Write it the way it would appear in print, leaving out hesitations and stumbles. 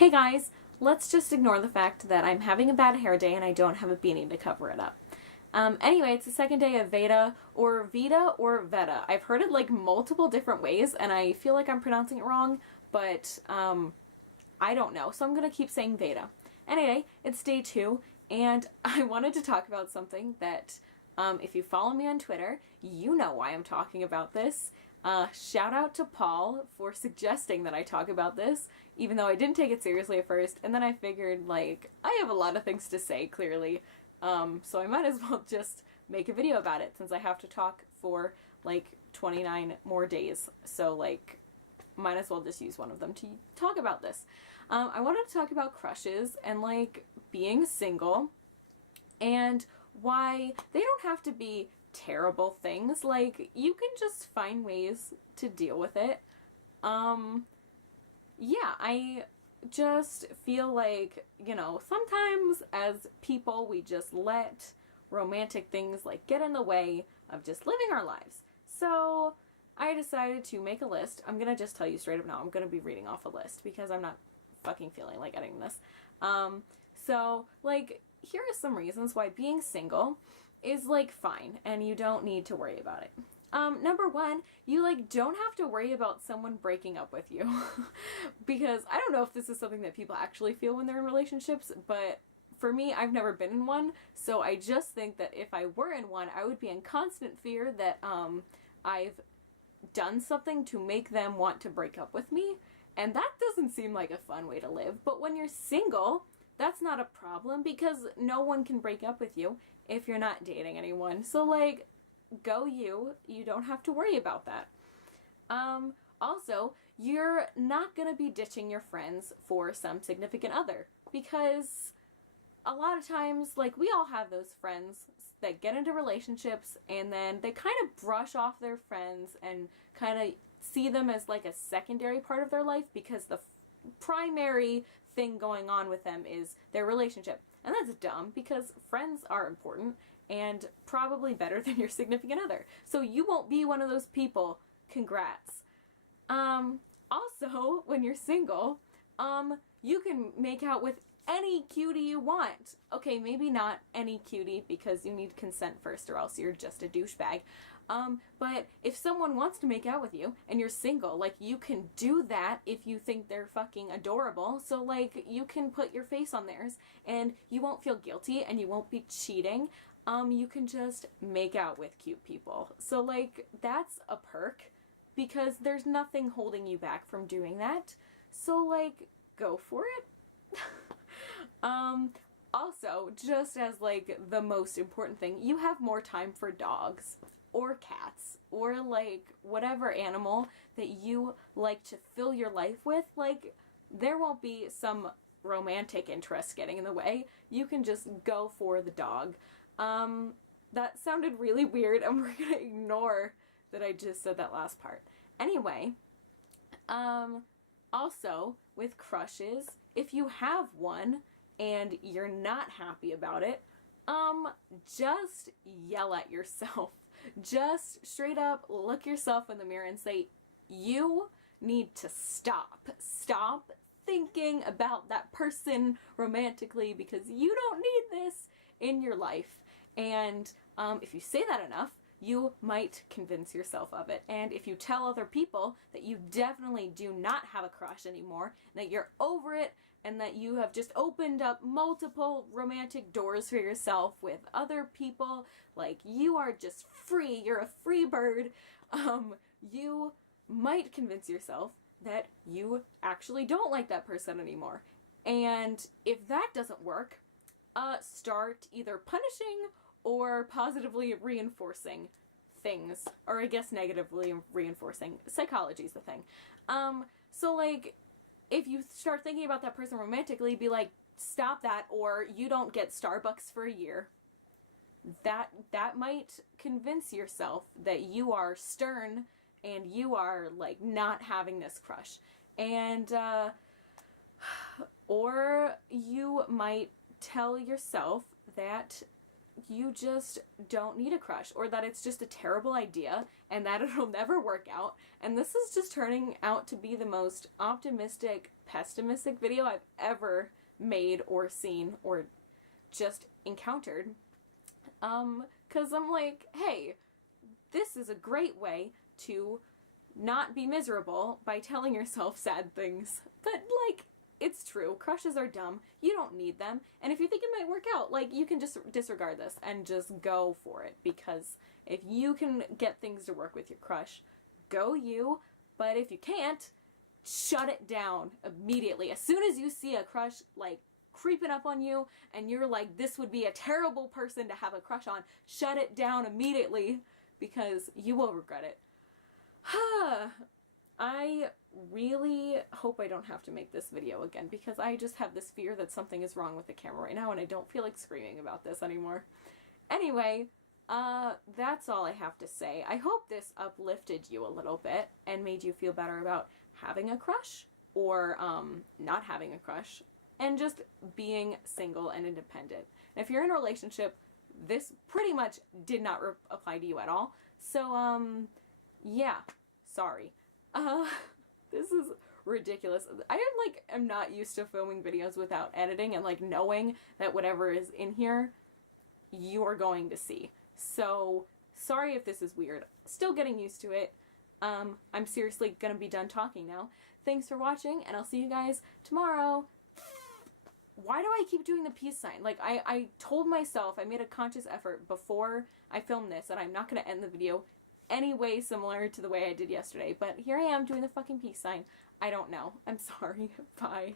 Hey guys, let's just ignore the fact that I'm having a bad hair day and I don't have a beanie to cover it up. Anyway, it's the second day of VEDA or VEDA or VEDA. I've heard it like multiple different ways and I feel like I'm pronouncing it wrong, but I don't know, so I'm gonna keep saying VEDA. Anyway, it's day 2 and I wanted to talk about something that if you follow me on Twitter, you know why I'm talking about this. Shout out to Paul for suggesting that I talk about this, even though I didn't take it seriously at first, and then I figured, like, I have a lot of things to say, clearly, so I might as well just make a video about it, since I have to talk for, like, 29 more days, so, like, might as well just use one of them to talk about this. I wanted to talk about crushes, and, like, being single, and why they don't have to be terrible things. Like, you can just find ways to deal with it. Yeah, I just feel like, you know, sometimes as people we just let romantic things like get in the way of just living our lives. So I decided to make a list. I'm gonna just tell you straight up now, I'm gonna be reading off a list because I'm not fucking feeling like editing this. So like, here are some reasons why being single is like fine and you don't need to worry about it. Number 1, you like don't have to worry about someone breaking up with you. Because I don't know if this is something that people actually feel when they're in relationships, but for me, I've never been in one, so I just think that if I were in one, I would be in constant fear that I've done something to make them want to break up with me, and that doesn't seem like a fun way to live. But when you're single, that's not a problem because no one can break up with you if you're not dating anyone. So like, go you. You don't have to worry about that. Also, you're not gonna be ditching your friends for some significant other because a lot of times, like, we all have those friends that get into relationships and then they kind of brush off their friends and kind of see them as like a secondary part of their life because the primary thing going on with them is their relationship. And that's dumb because friends are important and probably better than your significant other. So you won't be one of those people. Congrats. Also, when you're single, you can make out with any cutie you want. Okay, maybe not any cutie because you need consent first or else you're just a douchebag. But if someone wants to make out with you and you're single, like, you can do that if you think they're fucking adorable. So like, you can put your face on theirs and you won't feel guilty and you won't be cheating. You can just make out with cute people. So like, that's a perk because there's nothing holding you back from doing that. So like, go for it. Also, just as like the most important thing, you have more time for dogs or cats or like whatever animal that you like to fill your life with. Like, there won't be some romantic interest getting in the way. You can just go for the dog. That sounded really weird and we're gonna ignore that I just said that last part. Anyway, also with crushes, if you have one and you're not happy about it, just yell at yourself. Just straight up look yourself in the mirror and say, you need to stop. Stop thinking about that person romantically because you don't need this in your life. And if you say that enough, you might convince yourself of it. And if you tell other people that you definitely do not have a crush anymore, that you're over it, and that you have just opened up multiple romantic doors for yourself with other people, like, you are just free, you're a free bird, you might convince yourself that you actually don't like that person anymore. And if that doesn't work, start either punishing or positively reinforcing things, or I guess negatively reinforcing. Psychology's the thing. So like, if you start thinking about that person romantically, be like, stop that, or you don't get Starbucks for a year. That might convince yourself that you are stern and you are like not having this crush. And or you might tell yourself that you just don't need a crush, or that it's just a terrible idea and that it'll never work out. And this is just turning out to be the most optimistic, pessimistic video I've ever made or seen or just encountered. 'Cause I'm like, hey, this is a great way to not be miserable by telling yourself sad things. But, like, it's true. Crushes are dumb. You don't need them. And if you think it might work out, like, you can just disregard this and just go for it. Because if you can get things to work with your crush, go you. But if you can't, shut it down immediately. As soon as you see a crush, like, creeping up on you and you're like, this would be a terrible person to have a crush on, shut it down immediately, because you will regret it. I really hope I don't have to make this video again, because I just have this fear that something is wrong with the camera right now and I don't feel like screaming about this anymore. Anyway, that's all I have to say. I hope this uplifted you a little bit and made you feel better about having a crush or not having a crush and just being single and independent. And if you're in a relationship, this pretty much did not apply to you at all. So, yeah, sorry. This is ridiculous. I'm not used to filming videos without editing and, like, knowing that whatever is in here, you are going to see. So, sorry if this is weird. Still getting used to it. I'm seriously gonna be done talking now. Thanks for watching, and I'll see you guys tomorrow. Why do I keep doing the peace sign? Like, I told myself, I made a conscious effort before I filmed this, and I'm not gonna end the video any way similar to the way I did yesterday, but here I am doing the fucking peace sign. I don't know. I'm sorry. Bye.